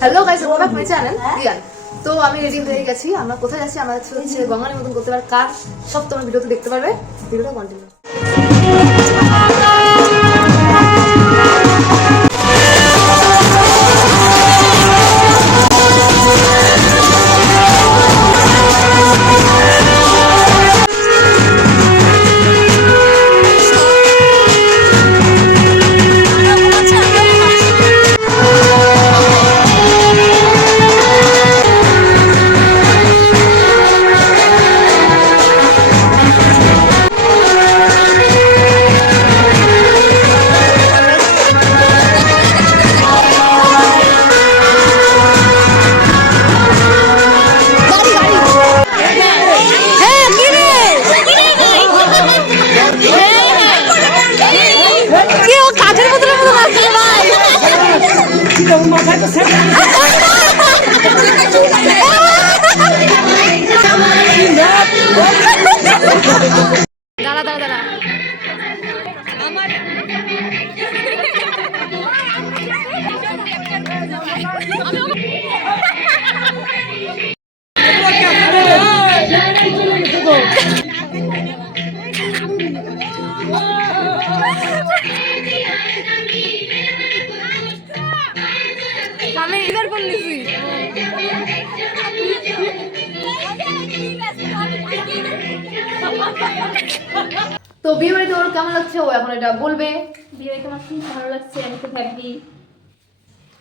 Hello guys, welcome to my channel Riyan. তো আমি ready হয়ে গেছি। আমরা কোথায় যাচ্ছি? আমরা হচ্ছে গঙ্গার মতন করতে পারার কাজ সব তোমার ভিডিওতে দেখতে পারবে। ভিডিওটা কন্টিনিউ। দাঁড়া দাঁড়া দাঁড়া আমার আমি ইধার কোন নিছি তো বিয়ে বাড়িতে ওর কেমন লাগছে ও এখন এটা বলবে। বিয়ে বাড়িতে আমার খুব ভালো লাগছে, আমি খুব হ্যাপি।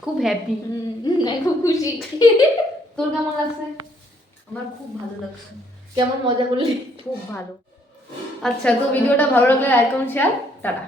খুব হ্যাপি, খুব খুশি। তোর কেমন লাগছে? আমার খুব ভালো লাগছে। কেমন মজা করলি? খুব ভালো। আচ্ছা, তো ভিডিওটা ভালো লাগলে লাইক কমেন্ট শেয়ার, টাটা।